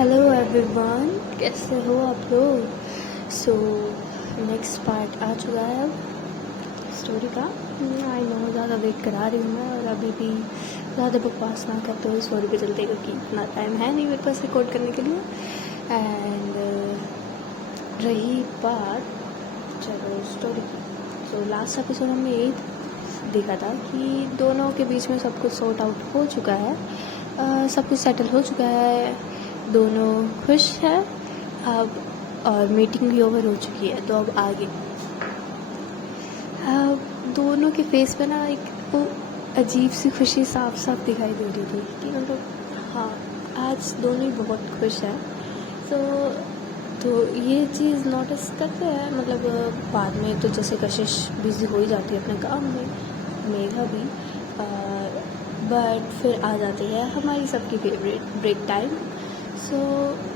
Hello everyone, कैसे हो आप लोग। सो नेक्स्ट पार्ट आ चुका है अब स्टोरी का। आई नो ज़्यादा वेट करा रही हूँ मैं, और अभी भी ज़्यादा बकवास ना करते हुए स्टोरी पे चलते, क्योंकि इतना टाइम है नहीं मेरे पास रिकॉर्ड करने के लिए। एंड रही बात चलो स्टोरी की, तो लास्ट एपिसोड हमने यही देखा था कि दोनों के बीच में सब कुछ सॉर्ट आउट हो चुका है, सब कुछ सेटल हो चुका है, दोनों खुश हैं अब, और मीटिंग भी ओवर हो चुकी है। तो अब आगे दोनों के फेस पे ना एक वो अजीब सी खुशी साफ साफ दिखाई दे रही थी कि मतलब हाँ, आज दोनों ही बहुत खुश हैं। तो ये चीज़ नोटिस करते हैं, मतलब बाद में तो जैसे कशिश बिज़ी हो ही जाती है अपने काम में, मेघा भी, बट फिर आ जाती है हमारी सबकी favourite break time. So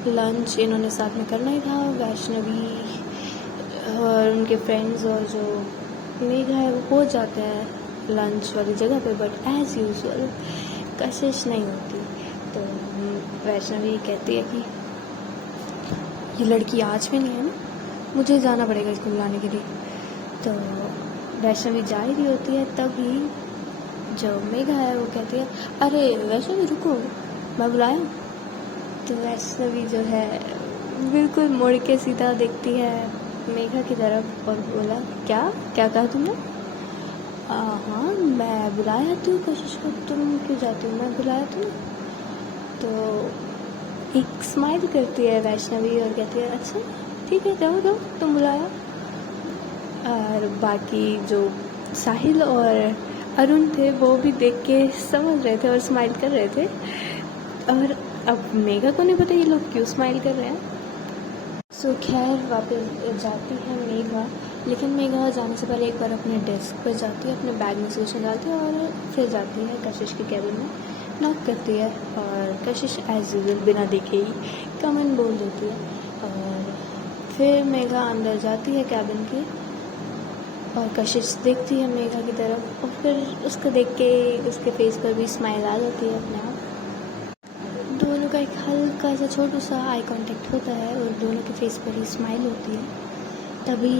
lunch इन्होंने साथ में करना ही था, वैष्णवी और उनके फ्रेंड्स और जो मेघा है वो पहुंच जाते हैं लंच वाली जगह पे, बट एज़ यूजुअल कशिश नहीं होती। तो वैष्णवी कहती है कि ये लड़की आज भी नहीं है ना, मुझे जाना पड़ेगा इसको बुलाने के लिए। तो वैष्णवी जा ही रही होती है, तभी जो मेघा है वो कहती है, अरे वैष्णवी रुको, मैं बुलाया। तो वैष्णवी जो है बिल्कुल मुड़ के सीधा देखती है मेघा की तरफ और बोला, क्या क्या कहा तुमने। हाँ मैं बुलाया तू कोशिश को, तुम क्यों जाती हो, मैं बुलाया तुम्हें। तो एक स्माइल करती है वैष्णवी और कहती है, अच्छा ठीक है जाओ जाओ, तुम बुलाया। और बाकी जो साहिल और अरुण थे वो भी देख के समझ रहे थे और स्माइल कर रहे थे, और अब मेघा को नहीं पता ये लोग क्यों स्माइल कर रहे हैं। सो खैर वापस जाती है मेघा, लेकिन मेघा जाने से पहले एक बार अपने डेस्क पर जाती है, अपने बैग में सूचना डालती है और फिर जाती है कशिश के कैबिन में, नॉक करती है, और कशिश एज यूजुअल बिना देखे ही कम इन बोल देती है। और फिर मेघा अंदर जाती है कैबिन की, और कशिश देखती है मेघा की तरफ, और फिर उसको देख के उसके फेस पर भी स्माइल आ जाती है अपने आप। दोनों का एक हल्का सा छोटा सा आई कांटेक्ट होता है और दोनों के फेस पर ही स्माइल होती है। तभी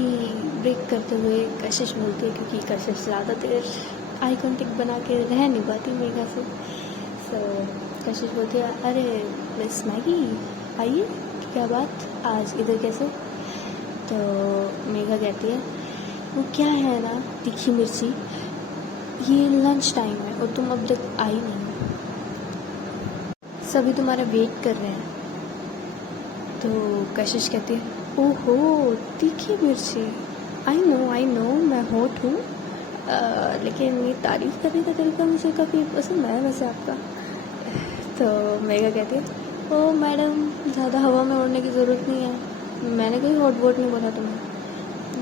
ब्रेक करते हुए कशिश बोलती है, क्योंकि कशिश ज़्यादा देर आई कांटेक्ट बना के रह नहीं पाती मेघा से। सो कशिश बोलती है, अरे मिस मैगी आइए, क्या बात आज इधर कैसे। तो मेघा कहती है, वो क्या है ना तीखी मिर्ची, ये लंच टाइम है और तुम अब तक आई नहीं, सभी तुम्हारा वेट कर रहे हैं। तो कशिश कहती है, ओहो तीखी मिर्ची, आई नो मैं हॉट हूँ, लेकिन ये तारीफ़ करने का तरीका मुझे काफ़ी पसंद है वैसे आपका। तो मेघा कहती है, ओ मैडम ज़्यादा हवा में उड़ने की ज़रूरत नहीं है, मैंने कोई हॉट वॉट नहीं बोला तुम्हें,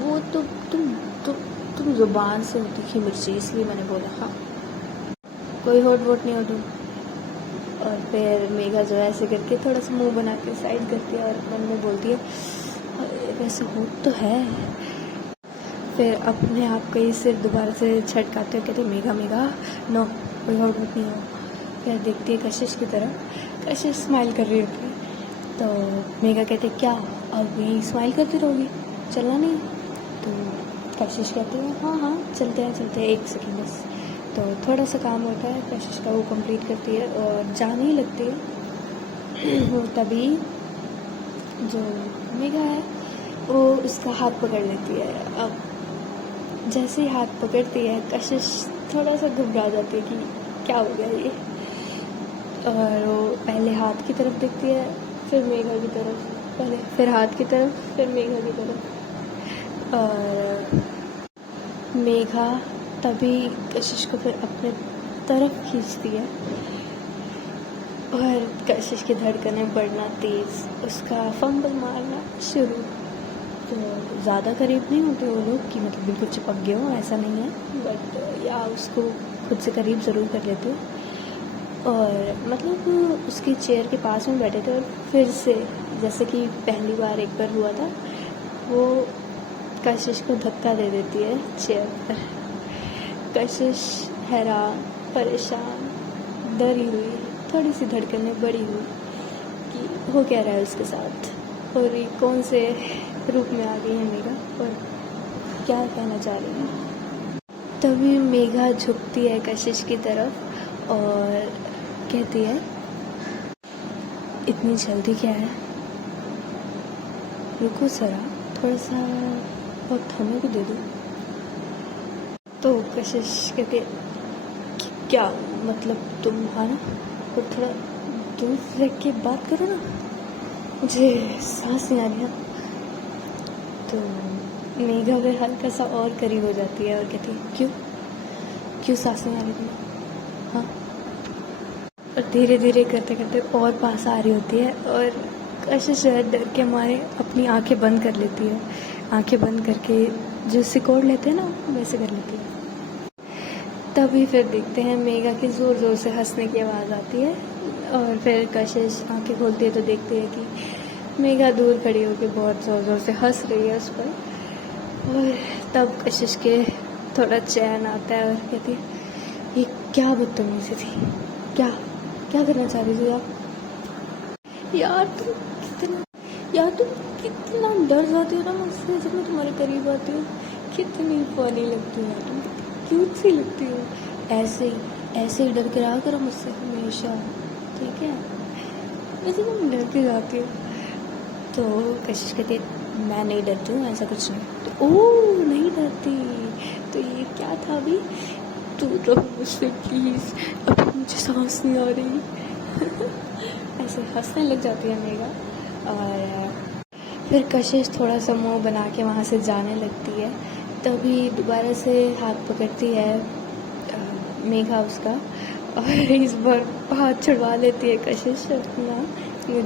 वो तो तुम ज़ुबान से हो तीखी मिर्ची, इसलिए मैंने बोला, हाँ कोई हॉट वॉट नहीं हो तुम। और फिर मेघा जो है ऐसे करके थोड़ा सा मुंह बना के साइड करती है और मन में बोलती है, वैसे हो तो है। फिर अपने आप का ही सिर दोबारा से छटकाते हुए कहते, मेघा मेघा नो, कोई और बात नहीं हो। फिर देखती है कशिश की तरफ, कशिश स्माइल कर रही होती है। तो मेघा कहते, क्या अब यही स्माइल करती रहोगी, चलना नहीं। तो कशिश कहती है, हाँ हाँ चलते हैं एक सेकेंड बस। तो थोड़ा सा काम होता है कशिश का, वो कंप्लीट करती है और जाने ही लगती है। तभी जो मेघा है वो उसका हाथ पकड़ लेती है। अब जैसे ही हाथ पकड़ती है कशिश थोड़ा सा घबरा जाती है कि क्या हो गया ये, और वो पहले हाथ की तरफ देखती है, फिर मेघा की तरफ, पहले फिर हाथ की तरफ, फिर मेघा की तरफ। और मेघा तभी कशिश को फिर अपने तरफ खींचती है, और कशिश की धड़कनें बढ़ना तेज़, उसका फंबल मारना शुरू। तो ज़्यादा करीब नहीं होते वो लोग कि मतलब बिल्कुल चिपक गए हों, ऐसा नहीं है, बट या उसको खुद से करीब ज़रूर कर लेते हो। और मतलब उसकी चेयर के पास में बैठे थे, और फिर से जैसे कि पहली बार एक बार हुआ था, वो कशिश को धक्का दे देती है चेयर पर। कशिश हैरान, परेशान, डरी हुई, थोड़ी सी धड़कनें बढ़ी हुई कि हो क्या रहा है उसके साथ और ये कौन से रूप में आ गई है मेघा और क्या कहना चाह रही है। तभी मेघा झुकती है कशिश की तरफ और कहती है, इतनी जल्दी क्या है, रुको ज़रा, थोड़ा सा वक्त हमें भी दे दो। तो कशिश कहती है, क्या मतलब तुम्हारा, और थोड़ा दूर रह के बात करो ना, मुझे सांस नहीं आ रही है। तो मेघा फिर हल्का सा और करीब हो जाती है और कहती है, क्यों सांस नहीं आ रही तुम्हें, हाँ। और धीरे धीरे करते करते और पास आ रही होती है और कशिश डर के मारे अपनी आंखें बंद कर लेती है। आंखें बंद करके जो सिकोड़ लेते हैं ना वैसे कर लेती है। तभी फिर देखते हैं मेघा की ज़ोर ज़ोर से हंसने की आवाज़ आती है और फिर कशिश आंखें खोलती है तो देखते हैं कि मेघा दूर खड़ी होकर बहुत ज़ोर ज़ोर से हंस रही है उस पर। और तब कशिश के थोड़ा चैन आता है और कहती है, ये क्या बदतमीज़ी थी, क्या क्या करना चाह रही थी आप। यार तुम कितना डर जाती हो ना मुझसे जब मैं तुम्हारे करीब आती हूँ। कितनी फनी लगती हो तुम, क्यूट सी लगती हो। ऐसे ही डर के रहा करो मुझसे हमेशा, ठीक है। वैसे तुम डर के जाती हो। तो कशिश कहती है, मैं नहीं डरती हूँ, ऐसा कुछ नहीं। तो ओह नहीं डरती, तो ये क्या था अभी, तू रहो मुझसे प्लीज़, अब मुझे सांस नहीं आ रही। ऐसे हंसने लग जाती है मेघा। और फिर कशिश थोड़ा सा मुंह बना के वहाँ से जाने लगती है। तभी दोबारा से हाथ पकड़ती है मेघा उसका और इस बार हाथ छुड़वा लेती है कशिश अपना।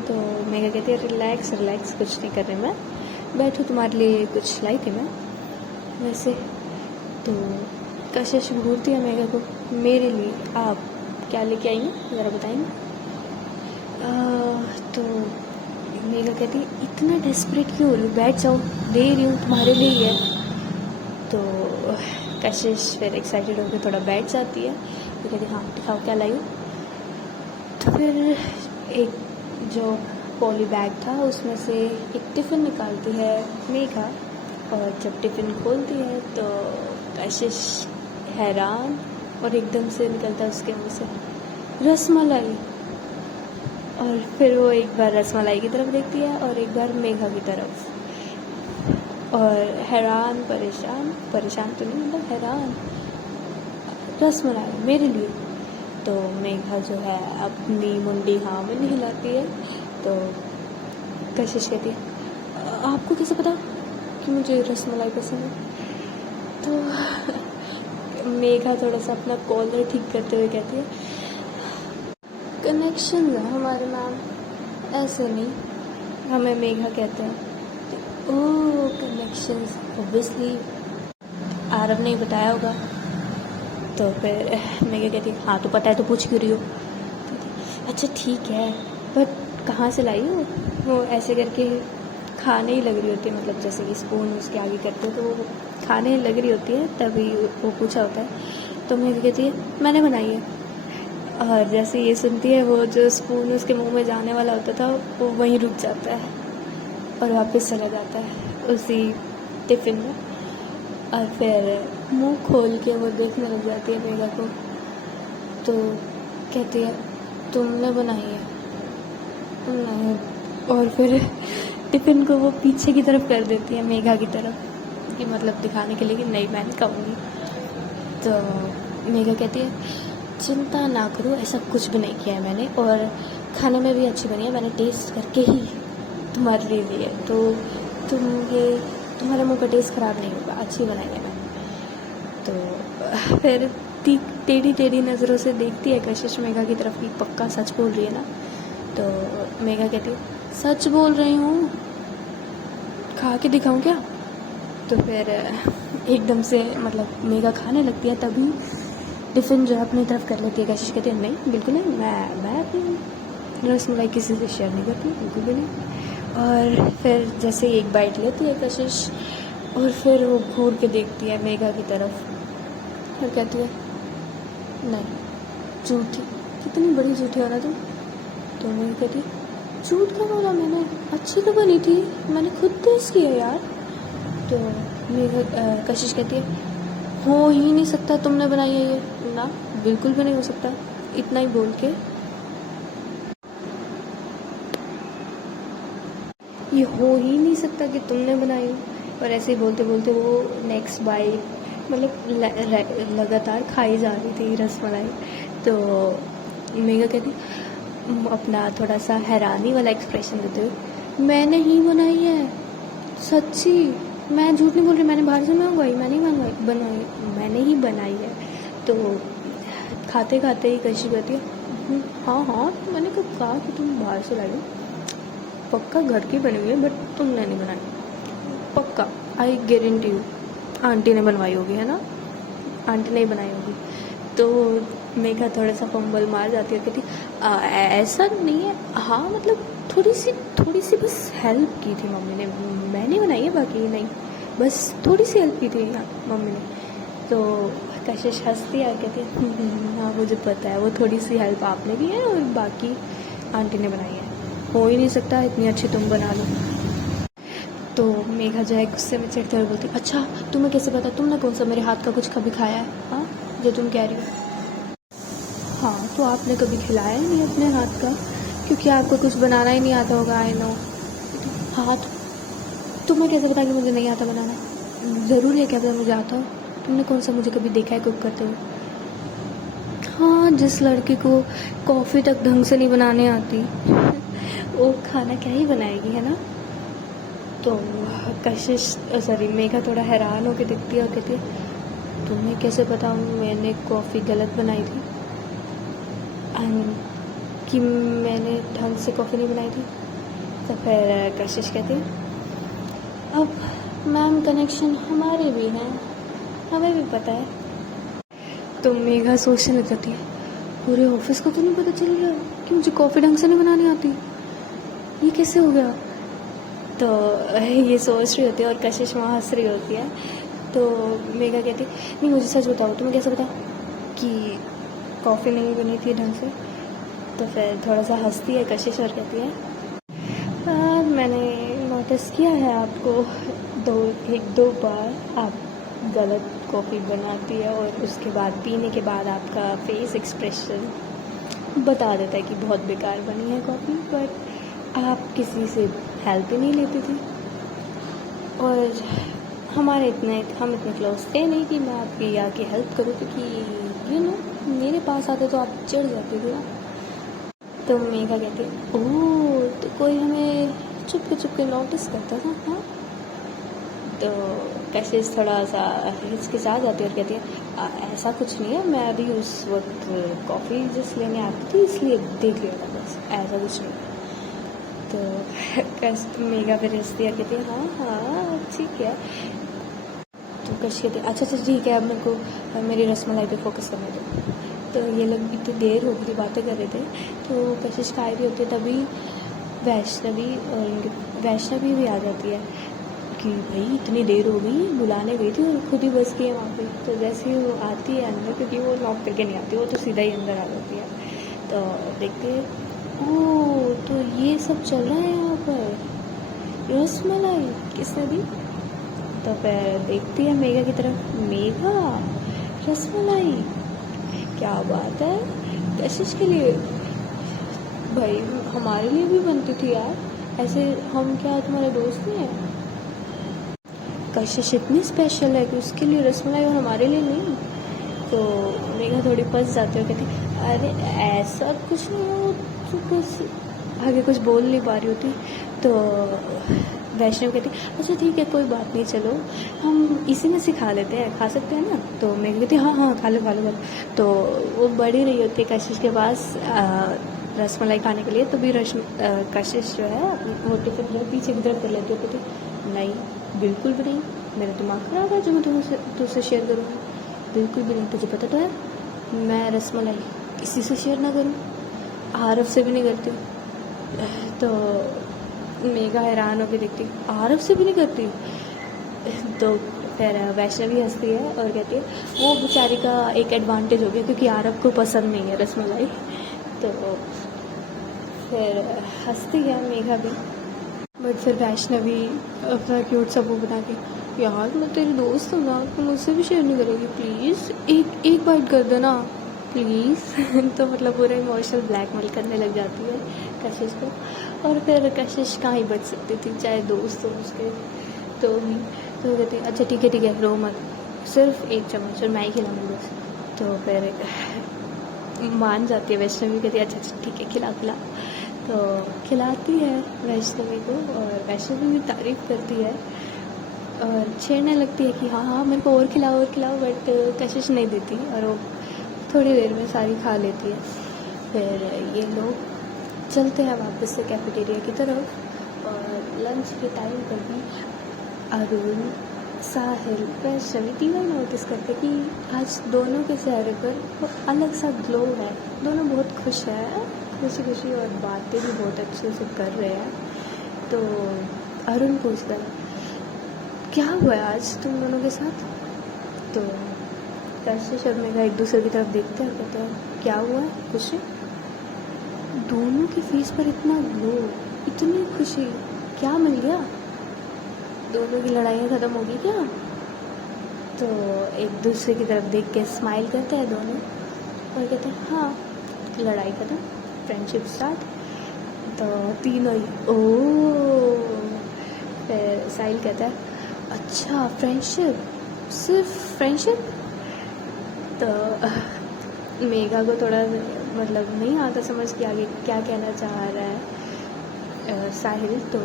तो मेघा कहती है, रिलैक्स कुछ नहीं कर रही मैं, बैठो तुम्हारे लिए कुछ लाई थी मैं वैसे। तो कशिश घूरती है मेघा को, मेरे लिए आप क्या लेके आई हैं ज़रा बताएंगे। तो मेघा कहती है, इतना डेस्परेट क्यों हो रही, बैठ जाओ, दे रही हूँ तुम्हारे लिए ही है। तो कशिश फिर एक्साइटेड होकर थोड़ा बैठ जाती है। तो कहती है, हाँ दिखाओ क्या लाई हो। तो फिर एक जो पॉली बैग था उसमें से एक टिफ़िन निकालती है मेघा और जब टिफ़िन खोलती है तो कशिश हैरान और एकदम से निकलता है उसके मुँह से रसमलाई। और फिर वो एक बार रसमलाई की तरफ देखती है और एक बार मेघा की तरफ और हैरान परेशान तो नहीं मतलब हैरान, रसमलाई मेरे लिए। तो मेघा जो है अपनी मुंडी हाँ में नहीं हिलाती है। तो कशिश कहती है, आपको कैसे पता कि मुझे रसमलाई पसंद है। तो मेघा थोड़ा सा अपना कॉलर ठीक करते हुए कहती है, कनेक्शन है हमारे मैम, ऐसे नहीं, हमें मेघा कहते हैं। ओह कनेक्शंस, ऑब्वियसली आरव ने बताया होगा। तो फिर मेघा कहती है, हाँ तो पता है तो पूछ क्यों रही हो। अच्छा ठीक है, बट कहाँ से लाई हो। वो ऐसे करके खाने ही लग रही होती है, मतलब जैसे कि स्पून उसके आगे करते हो तो वो खाने लग रही होती है तभी वो पूछा होता है। तो मेघा कहती है, मैंने बनाई है। और जैसे ये सुनती है वो जो स्पून उसके मुंह में जाने वाला होता था वो वहीं रुक जाता है और वापस चला जाता है उसी टिफ़िन में। और फिर मुंह खोल के वो देखने लग जाती है मेघा को। तो कहती है, तुमने बनाई है। नहीं। और फिर टिफ़िन को वो पीछे की तरफ कर देती है मेघा की तरफ, कि मतलब दिखाने के लिए कि नहीं मैं नहीं खाऊंगी। तो मेघा कहती है, चिंता ना करो, ऐसा कुछ भी नहीं किया है मैंने, और खाने में भी अच्छी बनी है, मैंने टेस्ट करके ही तुम्हारे लिए ली है, तो तुम्हारे मुंह का टेस्ट ख़राब नहीं होगा, अच्छी बनाई है मैंने। तो फिर टेढ़ी नज़रों से देखती है कशिश मेघा की तरफ कि पक्का सच बोल रही है ना। तो मेघा कहती है, सच बोल रही हूँ, खा के दिखाऊँ क्या। तो फिर एकदम से मतलब मेघा खाने लगती है, तभी टिफ़िन जो है अपनी तरफ कर लेती है। कशिश कहती है, नहीं बिल्कुल नहीं, मैं अपनी रसमलाई किसी से शेयर नहीं करती, बिल्कुल भी नहीं। और फिर जैसे एक बाइट लेती है कशिश और फिर वो घूर के देखती है मेघा की तरफ और कहती है, नहीं झूठी, कितनी बड़ी झूठी हो ना तुम। तो मेघा कहती है, झूठ क्यों बोला मैंने? अच्छी तो बनी थी, मैंने खुद टेस्ट किया यार। तो मेघा कशिश कहती है हो ही नहीं सकता, तुमने बनाई है ये। ना, बिल्कुल भी नहीं हो सकता। इतना ही बोल के ये हो ही नहीं सकता कि तुमने बनाई। और ऐसे ही बोलते बोलते वो नेक्स्ट बाइट मतलब लगातार खाई जा रही थी रसमलाई। तो मेघा कहती अपना थोड़ा सा हैरानी वाला एक्सप्रेशन देते हुए मैंने ही बनाई है, सच्ची, मैं झूठ नहीं बोल रही, मैंने बाहर से मंगवाई, मैंने ही बनवाई, मैंने ही बनाई है। तो खाते खाते ही कशी कहती है हाँ हाँ, मैंने कब कहा कि तुम बाहर से लाई हो? पक्का घर की बनी हुई है, बट तुमने नहीं बनाई, पक्का, आई गारंटी यू। आंटी ने बनवाई होगी, है ना? आंटी ने ही बनाई होगी। तो मेघा थोड़ा सा फंबल मार जाती है, कहती ऐसा नहीं है, हाँ मतलब थोड़ी सी बस हेल्प की थी मम्मी ने, मैंने बनाई है, बाकी नहीं, बस थोड़ी सी हेल्प की थी मम्मी ने। तो कशिश हंसती है, कहती है हाँ मुझे पता है, वो थोड़ी सी हेल्प आपने की है और बाकी आंटी ने बनाई है, हो ही नहीं सकता इतनी अच्छी तुम बना लो। तो मेघा जो है गुस्से में चिढ़ते हुए बोलती अच्छा तुम्हें कैसे पता, तुमने कौन सा मेरे हाथ का कुछ कभी खाया है? हाँ, जो तुम कह रही हो। हाँ, तो आपने कभी खिलाया ही नहीं अपने हाथ का, क्योंकि आपको कुछ बनाना ही नहीं आता होगा, आई नो। हाँ, तुम्हें कैसे पता कि मुझे नहीं आता बनाना? ज़रूरी है क्या पता मुझे आता हो? तुमने कौन सा मुझे कभी देखा है कुक करते हुए? हाँ, जिस लड़की को कॉफ़ी तक ढंग से नहीं बनाने आती वो खाना क्या ही बनाएगी, है ना? तो कशिश सॉरी मेघा थोड़ा हैरान होकर देखती है और कहती है तुम्हें कैसे पता मैंने कॉफ़ी गलत बनाई थी, कि मैंने ढंग से कॉफ़ी नहीं बनाई थी? तो फिर कशिश कहती है अब मैम कनेक्शन हमारे भी हैं, हमें भी पता है। तो मेघा सोचने लग जाती है पूरे ऑफिस को तो नहीं पता चल रहा कि मुझे कॉफ़ी ढंग से नहीं बनानी आती, ये कैसे हो गया? तो ये सोच रही होती है और कशिश वहाँ हंस रही होती है। तो मेघा कहती नहीं मुझे सच बताओ, तुम्हें कैसे पता कि कॉफ़ी नहीं बनी थी ढंग से? तो फिर थोड़ा सा हंसती है कशिश और कहती है मैंने नोटिस किया है आपको एक दो बार आप गलत कॉफ़ी बनाती है और उसके बाद पीने के बाद आपका फेस एक्सप्रेशन बता देता है कि बहुत बेकार बनी है कॉफ़ी, बट आप किसी से हेल्प ही नहीं लेती थी और हम इतने क्लोज थे नहीं कि मैं आपकी आके हेल्प करूँ, क्योंकि मेरे पास आते तो आप चिढ़ जाती थी ना। तो मेघा कहती ओह, तो कोई हमें चुपके नोटिस करता था? हाँ। तो कशिश थोड़ा सा हिचकिचा जाती है और कहती है ऐसा कुछ नहीं है, मैं अभी उस वक्त कॉफ़ी जस्ट लेने आती थी इसलिए देख लिया था, बस ऐसा कुछ नहीं। तो मेघा फिर हंसती है, कहती है हाँ ठीक है। तो कशिश कहती है अच्छा ठीक है, अब मेरे को मेरी रसमलाई पे फोकस करने दो। तो ये लोग इतनी देर हो गई बातें कर रहे थे, तो कशिश खा रही होती है, तभी वैष्णवी भी आ जाती है कि भाई इतनी देर हो गई, बुलाने गई थी और खुद ही बस की है वहाँ पे। तो जैसे ही वो आती है अंदर, क्योंकि वो नॉक करके नहीं आती, वो तो सीधा ही अंदर आ जाती है। तो देखते हैं ओह, तो ये सब चल रहा है यहाँ पर, रसमलाई किसने दी? तो फिर देखती है मेघा की तरफ, मेघा रसमलाई, क्या बात है, कशिश के लिए? भाई हमारे लिए भी बनती थी यार, ऐसे हम क्या तुम्हारे दोस्त नहीं हैं? कशिश इतनी स्पेशल है कि उसके लिए रसमलाई और हमारे लिए नहीं? तो मेघा थोड़ी फंस जाती है, कहती अरे ऐसा कुछ नहीं हो, तो बस आगे कुछ बोल नहीं पा रही होती। तो वैष्णव कहती अच्छा ठीक है कोई बात नहीं, चलो हम इसी में से खा लेते हैं, खा सकते हैं ना? तो मेघा कहती हाँ खा लो। तो वो बढ़ ही रही होती है कशिश के पास रसमलाई खाने के लिए, तो भी कशिश जो है वो टिफिन जो पीछे की तरफ कर लेती है, कहती नहीं बिल्कुल भी नहीं, मेरा दिमाग ख़राब है जो मैं तुझसे शेयर करूँगी, बिल्कुल भी नहीं। तुझे पता तो है मैं रसमलाई किसी से शेयर ना करूँ, आरव से भी नहीं करती। तो मेघा हैरान होकर देखती आरव से भी नहीं करती? तो फिर वैष्णवी हंसती है और कहती है वो बेचारी का एक एडवांटेज हो गया, क्योंकि आरव को पसंद नहीं है रसमलाई। तो फिर हंसती है मेघा भी, बट फिर वैष्णवी अपना क्यूट सा वो बना के, यार मैं तेरी दोस्त हूँ ना, तो मुझसे भी शेयर नहीं करेगी प्लीज़, एक बाइट कर देना प्लीज़। तो मतलब पूरा इमोशनल ब्लैकमेल करने लग जाती है कशिश को। और फिर कशिश कहाँ ही बच सकती थी, चाहे दोस्त हो उसके तो भी। तो वो कहती है अच्छा ठीक है रो मत, सिर्फ एक चम्मच और मैं ही खिलाऊंगी बस। तो फिर मान जाती है वैष्णवी, कहती है अच्छा ठीक है खिला। तो खिलाती है वैष्णवी को, और वैष्णवी भी तारीफ़ करती है और छेड़ने लगती है कि हाँ मेरे को और खिलाओ, बट कशिश नहीं देती और वो थोड़ी देर में सारी खा लेती है। फिर ये लोग चलते हैं वापस से कैफेटेरिया की तरफ, और लंच के टाइम पर भी अरुण, साहिल, वैष्णवी तीनों नोटिस करते कि आज दोनों के चेहरे पर वो अलग सा ग्लो है, दोनों बहुत खुश हैं, खुशी और बातें भी बहुत अच्छे से कर रहे हैं। तो अरुण पूछता है क्या हुआ है आज तुम दोनों के साथ। तो कशिश और मेघा एक दूसरे की तरफ देखते हैं, कहते हैं क्या हुआ है खुशी, दोनों की फेस पर इतना ग्लो, इतनी खुशी, क्या मिल गया, दोनों की लड़ाइयाँ ख़त्म होगी क्या। तो एक दूसरे की तरफ देख के स्माइल करते हैं दोनों और कहते हैं हाँ लड़ाई ख़त्म, फ्रेंडशिप स्टार्ट। तो तीनों ही फिर साहिल कहता है अच्छा फ्रेंडशिप, सिर्फ फ्रेंडशिप। तो मेघा को थोड़ा मतलब नहीं आता समझ कि आगे क्या कहना चाह रहा है साहिल। तो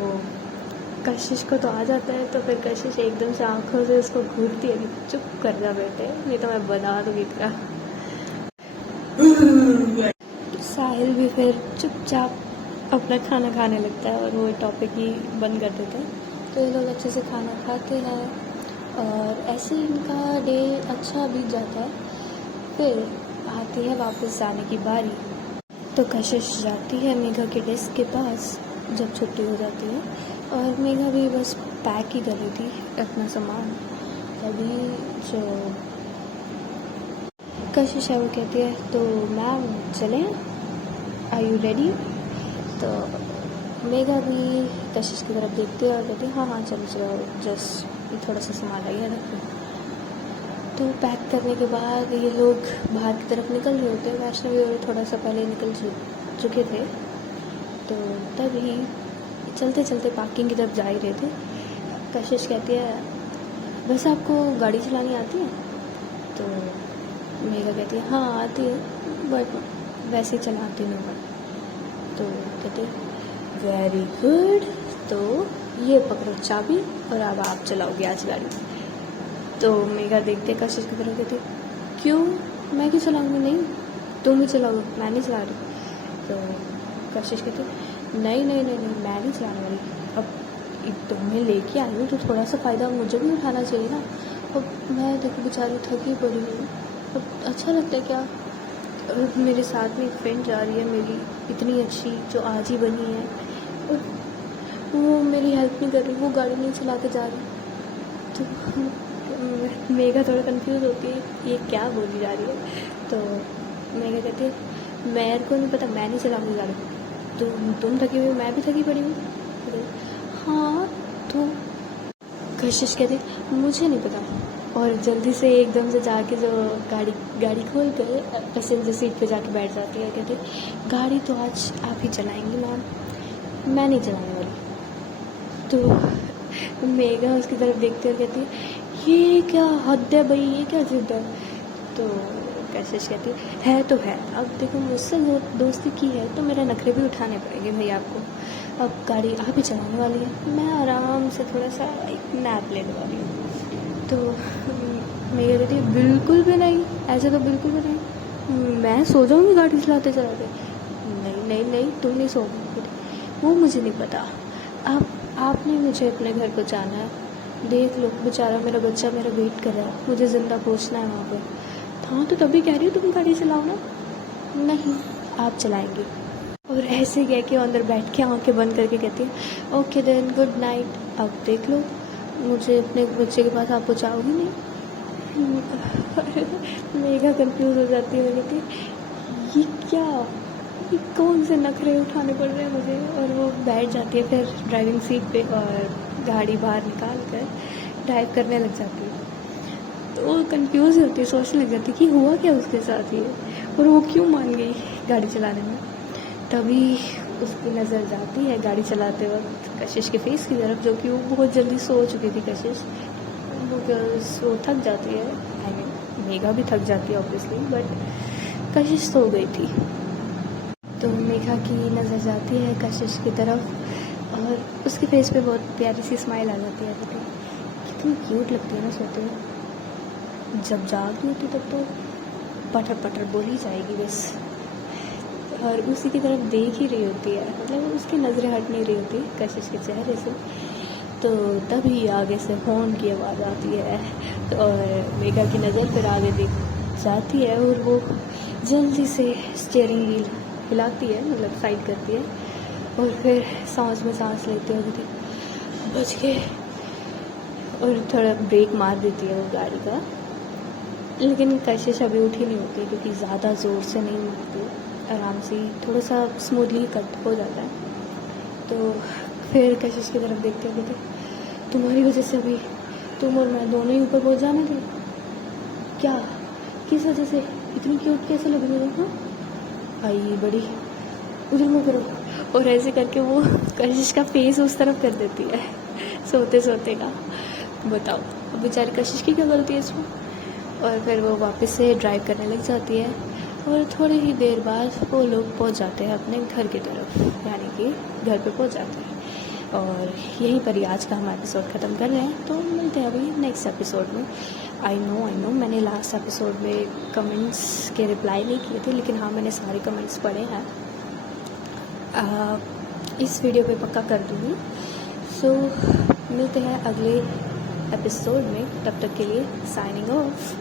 कशिश को तो आ जाता है, तो फिर कशिश एकदम से आंखों से उसको घूरती है कि चुप कर जा बेटे, नहीं तो मैं बना दूँगी तेरा। साहिल भी फिर चुपचाप अपना खाना खाने लगता है और वो टॉपिक ही बंद कर देते हैं। तो ये लोग अच्छे से खाना खाते हैं और ऐसे इनका डे अच्छा बीत जाता है। फिर आती है वापस जाने की बारी, तो कशिश जाती है मेघा के डेस्क के पास जब छुट्टी हो जाती है, और मेघा भी बस पैक ही कर रही थी अपना सामान। तभी जो कशिश है वो कहती है तो मैम चलें, आर यू रेडी। तो मेघा भी कशिश की तरफ देखती है और कहती है हाँ चलो जस्ट ये थोड़ा सा सामान लगे रखो। तो पैक करने के बाद ये लोग बाहर की तरफ निकल रहे होते हैं, वैष्णवी और थोड़ा सा पहले निकल चुके थे। तो तभी चलते चलते पार्किंग की तरफ जा ही रहे थे, कशिश कहती है वैसे आपको गाड़ी चलानी आती है। तो मेघा कहती है हाँ आती है, बट वैसे ही चलाती नहीं मैं। तो कहते वेरी गुड, तो ये पकड़ो चाबी और अब आप चलाओगे आज गाड़ी। तो मेघा देखते कशिश की तरफ कहती क्यों, मैं क्यों चलाऊँगी, नहीं तुम ही चलाओगे, मैं नहीं चला रही। तो कशिश कहती नहीं मैं नहीं चलाने वाली, अब तुम्हें लेके आई हूँ तो थोड़ा सा फ़ायदा मुझे भी उठाना चाहिए ना। अब मैं देखो बेचारी थकी पड़ी हूँ, अब अच्छा लगता है क्या, मेरे साथ में एक फ्रेंड जा रही है मेरी इतनी अच्छी जो आज ही बनी है, और वो मेरी हेल्प नहीं कर रही, वो गाड़ी नहीं चला के जा रही। तो मेघा थोड़ा कंफ्यूज होती है ये क्या बोली जा रही है। तो मेघा कहती है मेरे को नहीं पता, मैं नहीं चलाऊँगी गाड़ी, तो तुम थकी हुई, मैं भी थकी पड़ी हूँ। हाँ तो कशिश कहती मुझे नहीं पता, और जल्दी से एकदम से जाके जो गाड़ी खोल कर पैसेंजर सीट पे जाके बैठ जाती है। कहती गाड़ी तो आज आप ही चलाएंगी मैम, मैं नहीं चलाने वाली। तो मेघा उसकी तरफ देखते हुए कहती है ये क्या हद है भाई, ये क्या जिद है। तो कशिश कहती है तो है, अब देखो मुझसे दोस्ती की है तो मेरे नखरे भी उठाने पड़ेंगे भाई आपको, अब गाड़ी आप ही चलाने वाली है, मैं आराम से थोड़ा सा एक नैप लेने वाली हूँ। तो मेघा कहती है बिल्कुल भी नहीं, ऐसे तो बिल्कुल भी नहीं, मैं सो जाऊँगी गाड़ी चलाते चलाते। नहीं तुम नहीं सोओगी, वो मुझे नहीं पता, आपने मुझे अपने घर पहुँचाना है, देख लो बेचारा मेरा बच्चा मेरा वेट कर रहा है, मुझे ज़िंदा पहुँचना है वहाँ पर। हाँ तो तभी कह रही हूँ तुम गाड़ी चलाओ ना। नहीं आप चलाएंगे। और ऐसे कह के अंदर बैठ के आंखें बंद करके कहती है ओके देन गुड नाइट, अब देख लो मुझे अपने बच्चे के पास आप पहुँचाओगी नहीं। मेघा कंफ्यूज हो जाती है, कहती ये क्या, कि कौन से नखरे उठाने पड़ रहे हैं मुझे। और वो बैठ जाती है फिर ड्राइविंग सीट पे और गाड़ी बाहर निकाल कर ड्राइव करने लग जाती है। तो वो कंफ्यूज होती है, सोचने लग जाती है कि हुआ क्या उसके साथ ये, और वो क्यों मान गई गाड़ी चलाने में। तभी उसकी नज़र जाती है गाड़ी चलाते वक्त कशिश के फेस की तरफ, जो कि वो बहुत जल्दी सो चुकी थी कशिश, बिकॉज वो थक जाती है। आई मीन मेघा भी थक जाती है ऑब्वियसली, बट कशिश सो गई थी। तो मेघा की नज़र जाती है कशिश की तरफ और उसके फेस पे बहुत प्यारी सी स्माइल आ जाती है। देखो कितनी क्यूट लगती है ना सोते हुए। जब जाग होती तब तो पटर पटर बोली जाएगी बस, और उसी की तरफ देख ही रही होती है, मतलब उसकी नज़रें हट नहीं रही होती कशिश के चेहरे से। तो तभी आगे से फ़ोन की आवाज़ आती है और मेघा की नज़र फिर आगे दिख जाती है और वो जल्दी से स्टीयरिंग व्हील हिलाती है, मतलब साइड करती है, और फिर सांस में सांस लेते हुए बच गए, और थोड़ा ब्रेक मार देती है वो गाड़ी का। लेकिन कशिश अभी उठी नहीं होती क्योंकि ज़्यादा ज़ोर से नहीं मारती, आराम से थोड़ा सा स्मूथली कट हो जाता है। तो फिर कशिश की तरफ देखते हुए कहते, तुम्हारी वजह से अभी तुम और मैं दोनों ही ऊपर पहुंच जाने थे क्या? किस वजह से? इतनी क्यूट कैसे लग रही हो? आई बड़ी, उधर मुँह करो। और ऐसे करके वो कशिश का फेस उस तरफ कर देती है सोते सोते का। बताओ अब बेचारी कशिश की क्या गलती है इसमें। और फिर वो वापस से ड्राइव करने लग जाती है और थोड़ी ही देर बाद वो लोग पहुंच जाते हैं अपने घर की तरफ, यानी कि घर पे पहुंच जाते हैं। और यहीं पर ही आज का हम एपिसोड ख़त्म कर रहे हैं। तो मिलते हैं अभी नेक्स्ट एपिसोड में। आई नो मैंने लास्ट एपिसोड में कमेंट्स के रिप्लाई नहीं किए थे, लेकिन हाँ मैंने सारे कमेंट्स पढ़े हैं। इस वीडियो पे पक्का कर दूँगी। सो मिलते हैं अगले एपिसोड में, तब तक के लिए साइनिंग ऑफ।